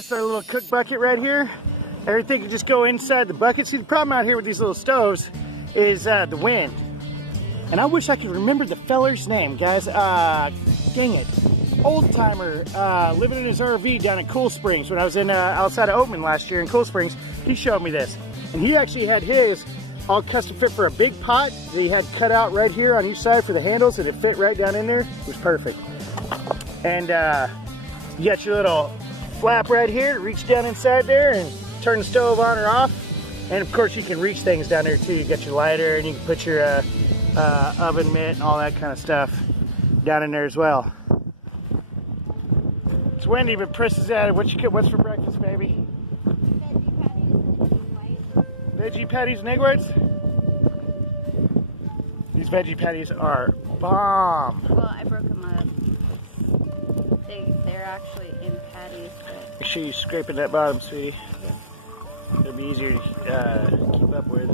this is our little cook bucket right here. Everything can just go inside the bucket. See, the problem out here with these little stoves is the wind. And I wish I could remember the feller's name, guys. Dang it. Old timer living in his RV down in Cool Springs when I was in outside of Oatman last year in Cool Springs. He showed me this. And he actually had his all custom fit for a big pot that he had cut out right here on each side for the handles, and it fit right down in there. It was perfect. And you got your little flap right here to reach down inside there and turn the stove on or off. And of course you can reach things down there too. You got your lighter and you can put your oven mitt and all that kind of stuff down in there as well. It's windy, but Pris is at it. What's for breakfast, baby? Veggie patties and egg whites? These veggie patties are bomb. Well, I broke them up. They're actually in patties. But... Make sure you scrape at that bottom, sweetie. It'll be easier to keep up with.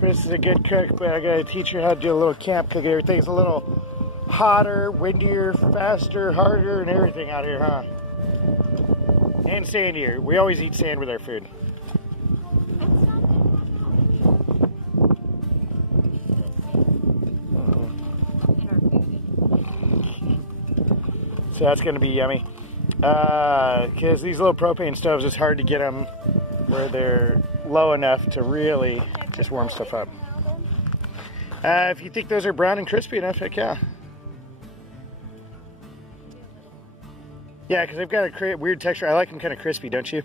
Chris is a good cook, but I gotta teach her how to do a little camp cooking. Everything's a little hotter, windier, faster, harder, and everything out here, huh? And sandier. We always eat sand with our food. So that's going to be yummy. Because these little propane stoves, it's hard to get them where they're low enough to really just warm stuff up. If you think those are brown and crispy enough, heck yeah. Yeah, because they've got a weird texture. I like them kind of crispy, don't you?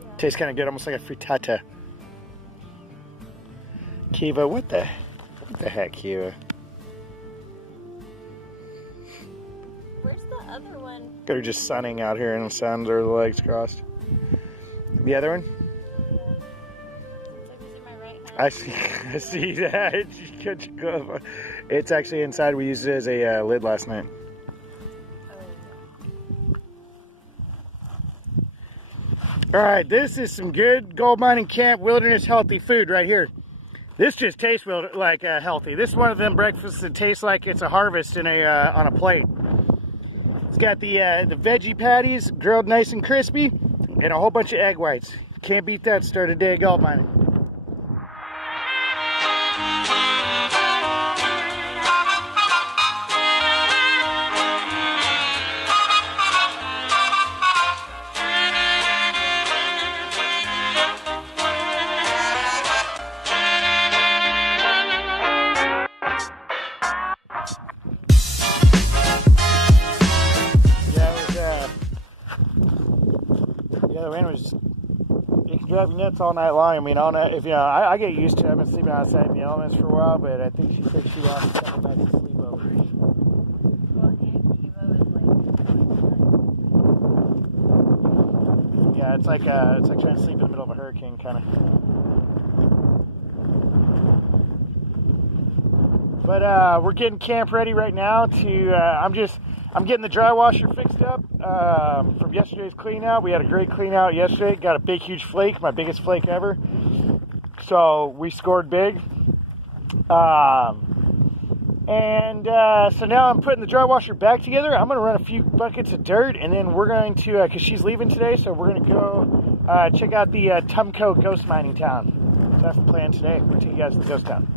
Yeah. Tastes kind of good, almost like a frittata. Kiva, what the heck, Kiva? Where's the other one? They're just sunning out here in the sun, their legs crossed. The other one? It's in my right hand. I see that. It's actually inside. We used it as a lid last night. All right, this is some good gold mining camp wilderness healthy food right here. This just tastes like healthy. This is one of them breakfasts that tastes like it's a harvest in on a plate. It's got the veggie patties grilled nice and crispy, and a whole bunch of egg whites. Can't beat that. Start a day of gold mining. Yeah, the wind was, it can drive you nuts all night long. I mean, all night, if you know, I get used to it. I've been sleeping outside in the elements for a while, but I think she said she lost coming back to sleep over. Yeah, it's like trying to sleep in the middle of a hurricane, kind of. But we're getting camp ready right now to, I'm getting the dry washer fixed up from yesterday's clean out. We had a great clean out yesterday. Got a big, huge flake, my biggest flake ever. So we scored big. So now I'm putting the dry washer back together. I'm going to run a few buckets of dirt, and then we're going to, because she's leaving today, so we're going to go check out the Tumco ghost mining town. So that's the plan today. We're taking you guys to the ghost town.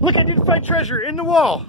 Look, I did find treasure in the wall.